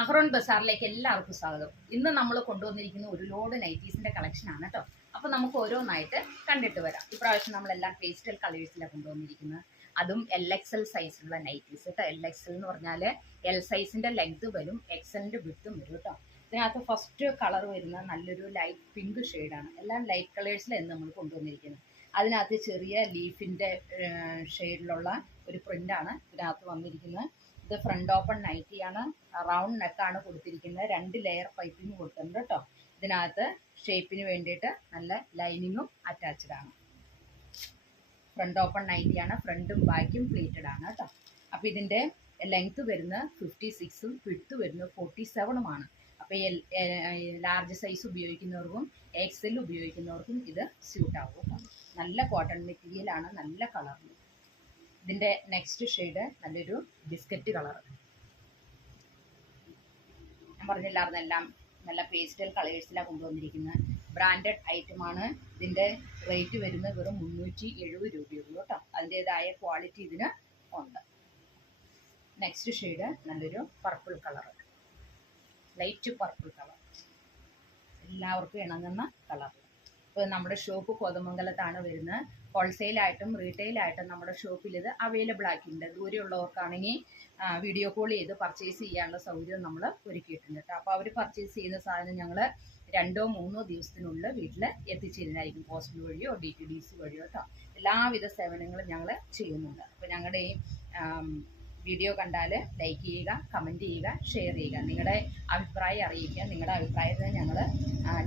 അഹ്റോൺ ബസാറിലേക്ക് എല്ലാവർക്കും സ്വാഗതം. ഇന്ന് നമ്മൾ കൊണ്ടുവന്നിരിക്കുന്ന ഒരു ലോഡ് നൈറ്റീസിന്റെ കളക്ഷൻ ആണ് കേട്ടോ. അപ്പോൾ നമുക്ക് ഓരോന്നായിട്ട് കണ്ടിട്ട് വരാം. ഇപ്രാവശ്യം നമ്മളെല്ലാം പേസ്റ്റൽ കളേഴ്സിലാണ് കൊണ്ടുവന്നിരിക്കുന്നത്. അതും LXL സൈസിലുള്ള നൈറ്റീസ് കേട്ടോ. LXL എന്ന് പറഞ്ഞാൽ L സൈസിന്റെ ലെങ്ത് വരും, XLന്റെ വിഡ്ത്തും വരും കേട്ടോ. ഇതിനകത്ത് ഫസ്റ്റ് കളർ വരുന്ന നല്ലൊരു ലൈറ്റ് പിങ്ക് ഷെയ്ഡാണ്. എല്ലാം ലൈറ്റ് കളേഴ്സിലാണ് നമ്മൾ കൊണ്ടുവന്നിരിക്കുന്നത്. അതിനകത്ത് ചെറിയ ലീഫിന്റെ ഷെയ്ഡിലുള്ള ഒരു പ്രിന്റാണ് ഇതിനകത്ത് വന്നിരിക്കുന്നത്. ഇത് ഫ്രണ്ട് ഓപ്പൺ നൈറ്റിയാണ്. റൗണ്ട് നെക്കാണ് കൊടുത്തിരിക്കുന്നത്. 2 ലെയർ പൈപ്പിംഗ് കൊടുത്തിട്ടുണ്ട് കേട്ടോ. ഇതിനകത്ത് ഷേപ്പിന് വേണ്ടിയിട്ട് നല്ല ലൈനിങ്ങും അറ്റാച്ച്ഡ് ആണ്. ഫ്രണ്ട് ഓപ്പൺ നൈറ്റിയാണ്. ഫ്രണ്ടും ബാക്കും പ്ലീറ്റഡ് ആണ് കേട്ടോ. അപ്പോൾ ഇതിൻ്റെ ലെങ്ത് വരുന്നത് 56ഉം വിഡ്ത്ത് വരുന്നത് 47ഉമാണ്. അപ്പോൾ ലാർജ് സൈസ് ഉപയോഗിക്കുന്നവർക്കും XL ഉപയോഗിക്കുന്നവർക്കും ഇത് സ്യൂട്ട് ആവും കേട്ടോ. നല്ല കോട്ടൺ മെറ്റീരിയലാണ്, നല്ല കളറിൽ. ഇതിൻ്റെ നെക്സ്റ്റ് ഷെയ്ഡ് നല്ലൊരു ബിസ്ക്കറ്റ് കളർ. ഞാൻ പറഞ്ഞില്ലായിരുന്നു എല്ലാം നല്ല പേസ്റ്റൽ കളേഴ്സിലാണ് കൊണ്ടുവന്നിരിക്കുന്നത്. ബ്രാൻഡഡ് ഐറ്റമാണ്. ഇതിൻ്റെ റേറ്റ് വരുന്നത് വെറും 370 രൂപയുള്ളൂ കേട്ടോ. അതിൻ്റേതായ ക്വാളിറ്റി ഇതിന് ഉണ്ട്. നെക്സ്റ്റ് ഷെയ്ഡ് നല്ലൊരു purple colour, light purple colour, എല്ലാവർക്കും ഇണങ്ങുന്ന കളർ. ഇപ്പോൾ നമ്മുടെ ഷോപ്പ് കോതമംഗലത്താണ് വരുന്നത്. ഹോൾസെയിലായിട്ടും റീറ്റെയിലായിട്ടും നമ്മുടെ ഷോപ്പിൽ ഇത് അവൈലബിൾ ആക്കിയിട്ടുണ്ട്. ദൂരെയുള്ളവർക്കാണെങ്കിൽ വീഡിയോ കോൾ ചെയ്ത് പർച്ചേസ് ചെയ്യാനുള്ള സൗകര്യം നമ്മൾ ഒരുക്കിയിട്ടുണ്ട് കേട്ടോ. അപ്പോൾ അവർ പർച്ചേസ് ചെയ്യുന്ന സാധനം ഞങ്ങൾ 2-3 ദിവസത്തിനുള്ളിൽ വീട്ടിൽ എത്തിച്ചിരുന്നായിരിക്കും. പോസ്റ്റൽ വഴിയോ DTDC വഴിയോ കേട്ടോ. എല്ലാവിധ സേവനങ്ങളും ഞങ്ങൾ ചെയ്യുന്നുണ്ട്. അപ്പോൾ ഞങ്ങളുടെ ഈ വീഡിയോ കണ്ടാൽ ലൈക്ക് ചെയ്യുക, കമൻറ്റ് ചെയ്യുക, ഷെയർ ചെയ്യുക, നിങ്ങളുടെ അഭിപ്രായം അറിയിക്കുക. നിങ്ങളുടെ അഭിപ്രായത്തിന്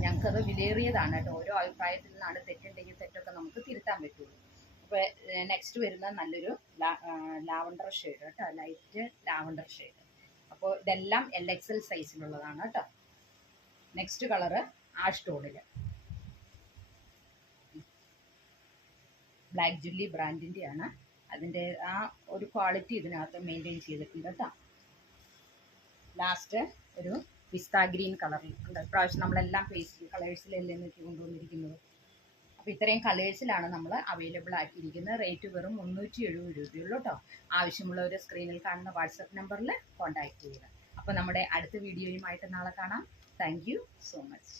ഞങ്ങൾക്കത് വിലയേറിയതാണ് കേട്ടോ. ഓരോ അഭിപ്രായത്തിൽ നിന്നാണ് തെറ്റുണ്ടെങ്കിൽ തെറ്റൊക്കെ നമുക്ക് തിരുത്താൻ പറ്റുള്ളൂ. അപ്പോൾ നെക്സ്റ്റ് വരുന്ന നല്ലൊരു ലാവണ്ടർ ഷെയ്ഡ് കേട്ടോ, ലൈറ്റ് ലാവണ്ടർ ഷെയ്ഡ്. അപ്പോൾ ഇതെല്ലാം LXL സൈസിലുള്ളതാണ് കേട്ടോ. നെക്സ്റ്റ് കളറ് ആഷ് ടോണിൽ ബ്ലാക്ക് ജുല്ലി ബ്രാൻഡിൻ്റെയാണ്. അതിൻ്റെ ആ ഒരു ക്വാളിറ്റി ഇതിനകത്ത് മെയിൻറ്റെയിൻ ചെയ്തിട്ടുണ്ട് കേട്ടോ. ലാസ്റ്റ് ഒരു പിസ്ത ഗ്രീൻ കളറിൽ ഉണ്ട്. ഇപ്രാവശ്യം നമ്മളെല്ലാം പേസ്റ്റൽ കളേഴ്സിലല്ലേ നോക്കി കൊണ്ടുവന്നിരിക്കുന്നത്. അപ്പോൾ ഇത്രയും കളേഴ്സിലാണ് നമ്മൾ അവൈലബിൾ ആക്കിയിരിക്കുന്നത്. റേറ്റ് വെറും 370 രൂപയുള്ളൂ കേട്ടോ. ആവശ്യമുള്ളവർ സ്ക്രീനിൽ കാണുന്ന വാട്സപ്പ് നമ്പറിൽ കോൺടാക്റ്റ് ചെയ്യുക. അപ്പോൾ നമ്മുടെ അടുത്ത വീഡിയോയുമായിട്ട് നാളെ കാണാം. Thank you so much.